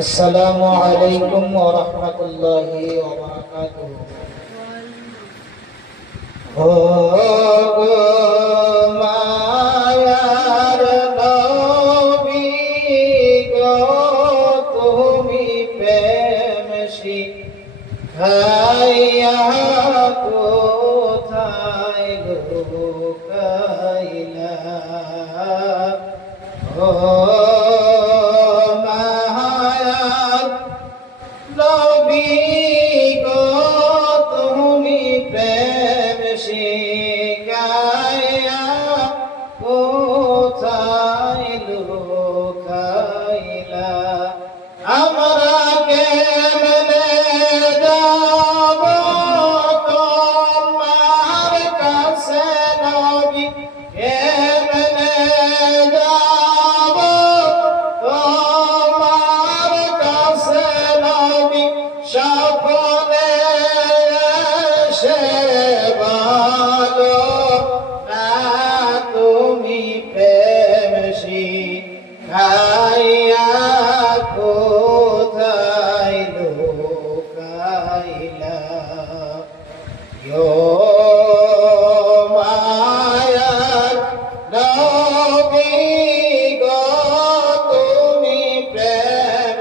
আসসালামু আলাইকুম ওয়া রাহমাতুল্লাহি ওয়া বারাকাতুহু। ও গো মায়ার নবী গো, তুমি প্রেম শিখাইয়া কোথায় লুকাইলা? ও নবী গো, তুমি প্রেম শিখাইয়া কোথায় লুকাইলা? আমরা কেমনে যাব তোমার কাছে নবী? কেমনে যাব তোমার কাছে নবী? স্বপ্নে এসে বলো না, তুমি প্রেম শিখাইয়া কোথায় লুকাইলা? মায়ার নবী গো, তুমি প্রেম